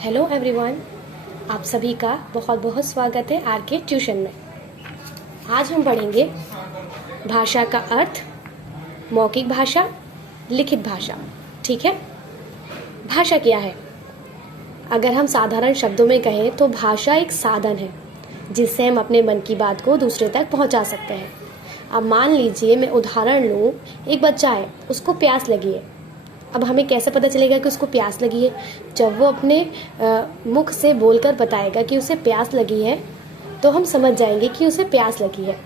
Hello everyone, आप सभी का बहुत बहुत स्वागत है आर के ट्यूशन में। आज हम पढ़ेंगे भाषा का अर्थ, मौखिक भाषा, लिखित भाषा। ठीक है, भाषा क्या है? अगर हम साधारण शब्दों में कहें तो भाषा एक साधन है जिससे हम अपने मन की बात को दूसरे तक पहुंचा सकते हैं। अब मान लीजिए मैं उदाहरण लूँ, एक बच्चा है, उसको प्यास लगी है। अब हमें कैसे पता चलेगा कि उसको प्यास लगी है? जब वो अपने मुख से बोलकर बताएगा कि उसे प्यास लगी है तो हम समझ जाएंगे कि उसे प्यास लगी है।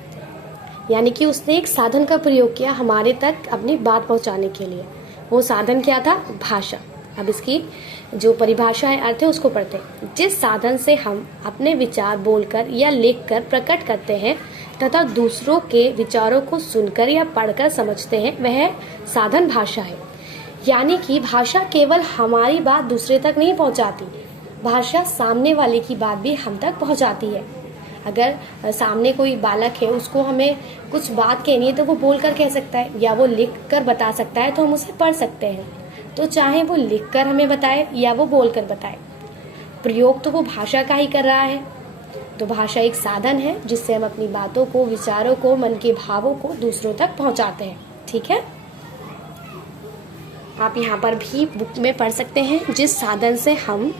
यानी कि उसने एक साधन का प्रयोग किया हमारे तक अपनी बात पहुंचाने के लिए। वो साधन क्या था? भाषा। अब इसकी जो परिभाषा है, अर्थ है, उसको पढ़ते हैं। जिस साधन से हम अपने विचार बोलकर या लिखकर प्रकट करते हैं तथा दूसरों के विचारों को सुनकर या पढ़कर समझते हैं, वह साधन भाषा है। यानी कि भाषा केवल हमारी बात दूसरे तक नहीं पहुंचाती, भाषा सामने वाले की बात भी हम तक पहुंचाती है। अगर सामने कोई बालक है, उसको हमें कुछ बात कहनी है तो वो बोल कर कह सकता है या वो लिख कर बता सकता है, तो हम उसे पढ़ सकते हैं। तो चाहे वो लिख कर हमें बताए या वो बोल कर बताए, प्रयोग तो वो भाषा का ही कर रहा है। तो भाषा एक साधन है जिससे हम अपनी बातों को, विचारों को, मन के भावों को दूसरों तक पहुंचाते हैं। ठीक है, आप यहाँ पर भी बुक में पढ़ सकते हैं। जिस साधन से हम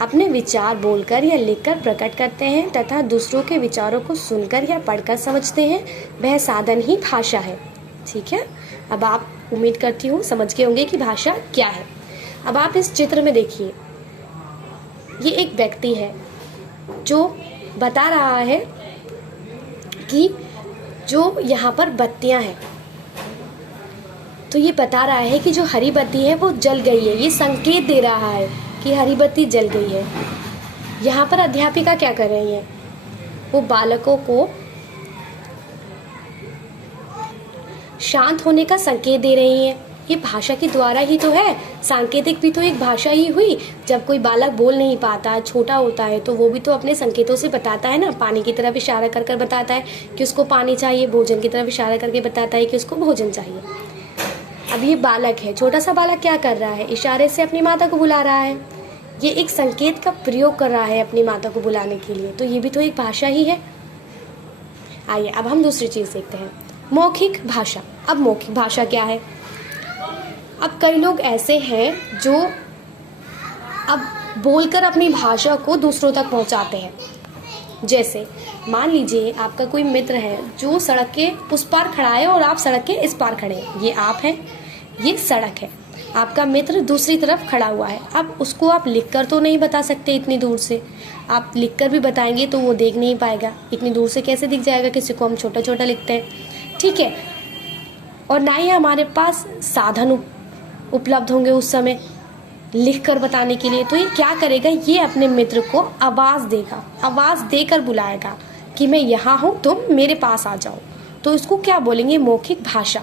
अपने विचार बोलकर या लिखकर प्रकट करते हैं तथा दूसरों के विचारों को सुनकर या पढ़कर समझते हैं, वह साधन ही भाषा है। ठीक है, अब आप, उम्मीद करती हूँ, समझ गए होंगे कि भाषा क्या है। अब आप इस चित्र में देखिए, ये एक व्यक्ति है जो बता रहा है कि जो यहाँ पर बत्तियाँ हैं, तो ये बता रहा है कि जो हरी बत्ती है वो जल गई है। ये संकेत दे रहा है कि हरी बत्ती जल गई है। यहाँ पर अध्यापिका क्या कर रही है? वो बालकों को शांत होने का संकेत दे रही है। ये भाषा के द्वारा ही तो है। सांकेतिक भी तो एक भाषा ही हुई। जब कोई बालक बोल नहीं पाता, छोटा होता है, तो वो भी तो अपने संकेतों से बताता है ना। पानी की तरफ इशारा कर कर बताता है कि उसको पानी चाहिए, भोजन की तरफ इशारा करके बताता है कि उसको भोजन चाहिए। अब ये बालक है, छोटा सा बालक क्या कर रहा है? इशारे से अपनी माता को बुला रहा है। ये एक संकेत का प्रयोग कर रहा है अपनी माता को बुलाने के लिए, तो ये भी तो एक भाषा ही है। आइए अब हम दूसरी चीज देखते हैं, मौखिक भाषा। अब मौखिक भाषा क्या है? अब कई लोग ऐसे हैं जो अब बोलकर अपनी भाषा को दूसरों तक पहुंचाते हैं। जैसे मान लीजिए आपका कोई मित्र है जो सड़क के उस पार खड़ा है और आप सड़क के इस पार खड़े हैं। ये आप हैं, ये सड़क है। आपका मित्र दूसरी तरफ खड़ा हुआ है। अब उसको आप लिखकर तो नहीं बता सकते इतनी दूर से। आप लिखकर भी बताएंगे तो वो देख नहीं पाएगा। इतनी दूर से कैसे दिख जाएगा किसी को? हम छोटा छोटा लिखते हैं, ठीक है। और ना ही हमारे पास साधन उपलब्ध होंगे उस समय लिख कर बताने के लिए। तो ये क्या करेगा? ये अपने मित्र को आवाज़ देगा, आवाज़ देकर बुलाएगा कि मैं यहाँ हूँ, तुम मेरे पास आ जाओ। तो इसको क्या बोलेंगे? मौखिक भाषा।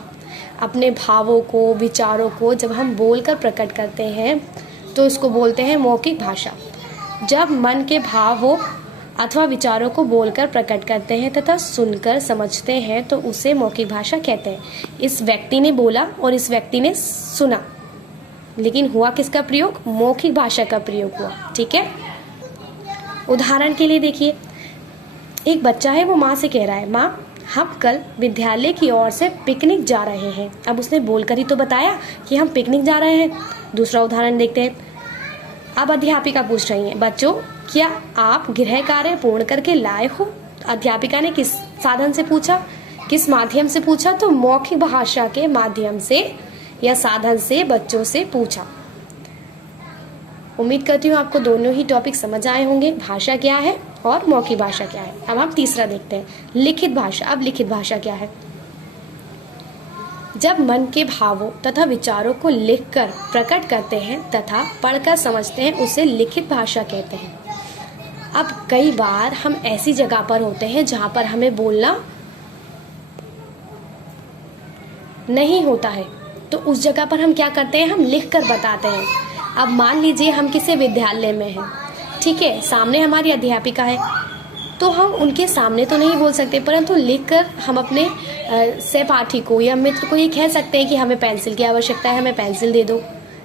अपने भावों को, विचारों को जब हम बोलकर प्रकट करते हैं तो इसको बोलते हैं मौखिक भाषा। जब मन के भावों अथवा विचारों को बोलकर प्रकट करते हैं तथा सुनकर समझते हैं तो उसे मौखिक भाषा कहते हैं। इस व्यक्ति ने बोला और इस व्यक्ति ने सुना, लेकिन हुआ किसका प्रयोग? मौखिक भाषा का प्रयोग हुआ। ठीक है, उदाहरण के लिए देखिए, एक बच्चा है, वो माँ से कह रहा है, माँ हम कल विद्यालय की ओर से पिकनिक जा रहे हैं। अब उसने बोलकर ही तो बताया कि हम पिकनिक जा रहे हैं। दूसरा उदाहरण देखते हैं। अब अध्यापिका पूछ रही है, बच्चों क्या आप गृह कार्य पूर्ण करके लाए हो? अध्यापिका ने किस साधन से पूछा, किस माध्यम से पूछा? तो मौखिक भाषा के माध्यम से या साधन से बच्चों से पूछा। उम्मीद करती हूँ आपको दोनों ही टॉपिक समझ आए होंगे, भाषा क्या है और मौखिक भाषा क्या है। अब हम तीसरा देखते हैं, लिखित भाषा। अब लिखित भाषा क्या है? जब मन के भावों तथा विचारों को लिखकर प्रकट करते हैं तथा पढ़कर समझते हैं, उसे लिखित भाषा कहते हैं। अब कई बार हम ऐसी जगह पर होते हैं जहाँ पर हमें बोलना नहीं होता है, तो उस जगह पर हम क्या करते हैं? हम लिख कर बताते हैं। अब मान लीजिए हम किसी विद्यालय में हैं, ठीक है, सामने हमारी अध्यापिका है, तो हम उनके सामने तो नहीं बोल सकते, परंतु लिखकर हम अपने सहपाठी को या मित्र को ये कह सकते हैं कि हमें पेंसिल की आवश्यकता है, हमें पेंसिल दे दो।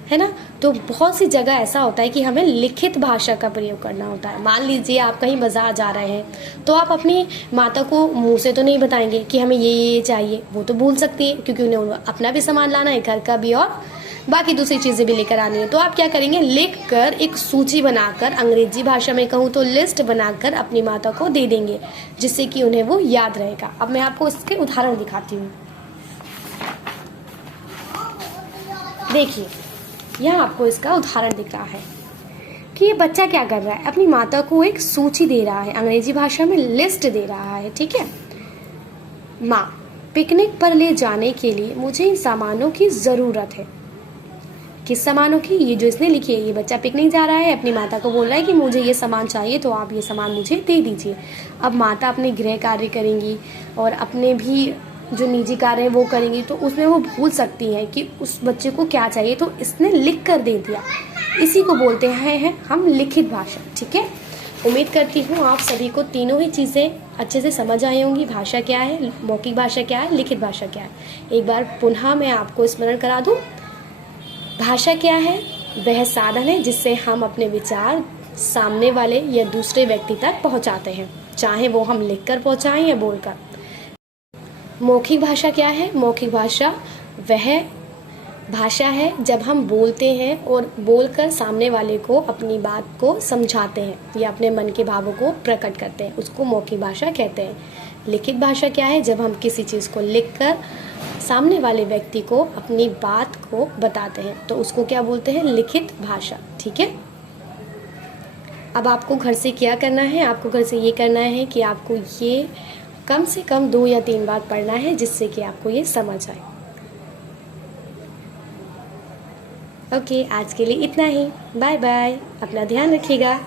है ना। तो बहुत सी जगह ऐसा होता है कि हमें लिखित भाषा का प्रयोग करना होता है। मान लीजिए आप कहीं बाजार जा रहे हैं तो आप अपनी माता को मुंह से तो नहीं बताएंगे कि हमें ये चाहिए, वो तो भूल सकती है क्योंकि उन्हें अपना भी सामान लाना है, घर का भी और बाकी दूसरी चीज़ें भी लेकर आनी है। तो आप क्या करेंगे, लिख कर एक सूची बनाकर, अंग्रेजी भाषा में कहूँ तो लिस्ट बनाकर अपनी माता को दे देंगे, जिससे कि उन्हें वो याद रहेगा। अब मैं आपको इसके उदाहरण दिखाती हूँ। देखिए, यहाँ आपको इसका उदाहरण दिख रहा है कि ये बच्चा क्या कर रहा है, अपनी माता को एक सूची दे रहा है, अंग्रेजी भाषा में लिस्ट दे रहा है। ठीक है, माँ, पिकनिक पर ले जाने के लिए मुझे इन सामानों की ज़रूरत है। किस सामानों की, ये जो इसने लिखी है, ये बच्चा पिकनिक जा रहा है, अपनी माता को बोल रहा है कि मुझे ये सामान चाहिए तो आप ये सामान मुझे दे दीजिए। अब माता अपने गृह कार्य करेंगी और अपने भी जो निजी कार्य है वो करेंगी, तो उसमें वो भूल सकती हैं कि उस बच्चे को क्या चाहिए, तो इसने लिख कर दे दिया। इसी को बोलते हैं हम लिखित भाषा। ठीक है, उम्मीद करती हूँ आप सभी को तीनों ही चीज़ें अच्छे से समझ आई होंगी। भाषा क्या है, मौखिक भाषा क्या है, लिखित भाषा क्या है। एक बार पुनः मैं आपको स्मरण करा दूँ। भाषा क्या है, वह साधन है जिससे हम अपने विचार सामने वाले या दूसरे व्यक्ति तक पहुंचाते हैं, चाहे वो हम लिखकर पहुंचाएं या बोलकर। मौखिक भाषा क्या है, मौखिक भाषा वह भाषा है जब हम बोलते हैं और बोलकर सामने वाले को अपनी बात को समझाते हैं या अपने मन के भावों को प्रकट करते हैं, उसको मौखिक भाषा कहते हैं। लिखित भाषा क्या है, जब हम किसी चीज़ को लिखकर सामने वाले व्यक्ति को अपनी बात को बताते हैं, तो उसको क्या बोलते हैं, लिखित भाषा। ठीक है, अब आपको घर से क्या करना है, आपको घर से ये करना है कि आपको ये कम से कम 2 या 3 बार पढ़ना है, जिससे कि आपको ये समझ आए। ओके, आज के लिए इतना ही। बाय बाय, अपना ध्यान रखिएगा।